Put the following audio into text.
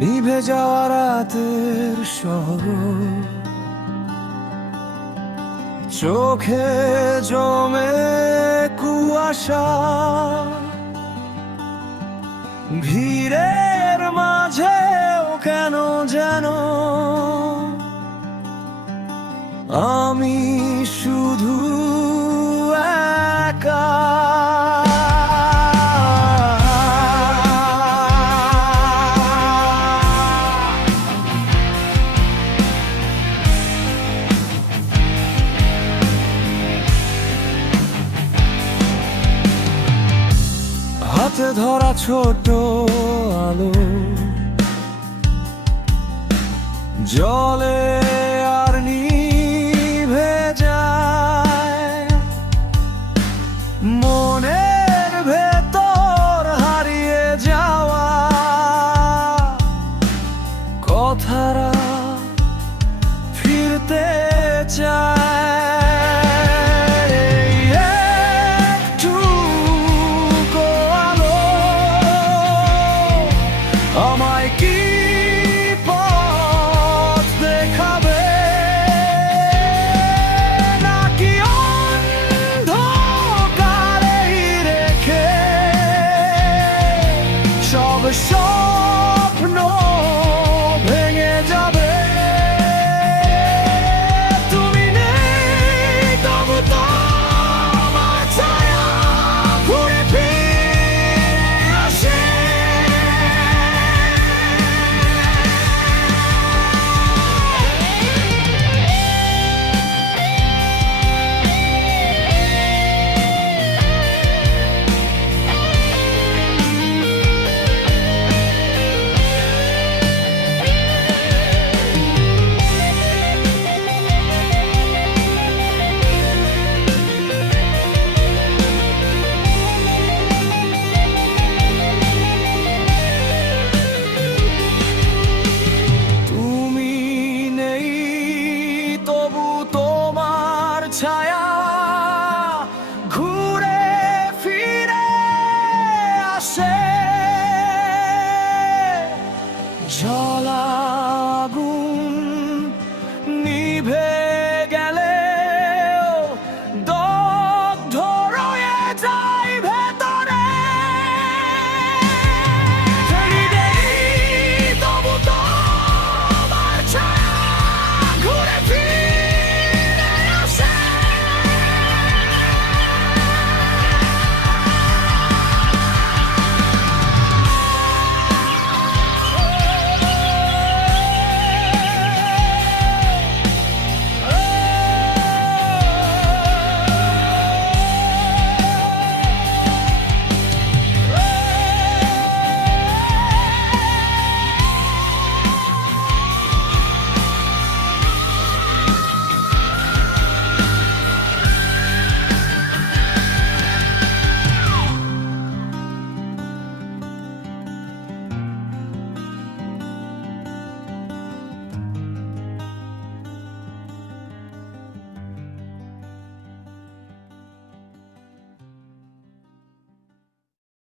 নিভে যাওয়া রাতের শহর, চোখে জমে কুয়াশা, ভিড়ের মাঝেও কেন যেন আমি শুধু একা। হাতে ধরা ছোট আলো জলে আর নিভে যায়, মনের ভেতর হারিয়ে যাওয়া কথারা ফিরতে চায়। আমায় কি পথ দেখাবে, নাকি অন্ধকারেই রেখে সব স্বপ্ন ভেঙে যাবে? তুমি নেই তবু তো আমার ছায়া ঘুরে ফিরে আসে। ছায়া ঘুরে ফিরে আসে, ঝলা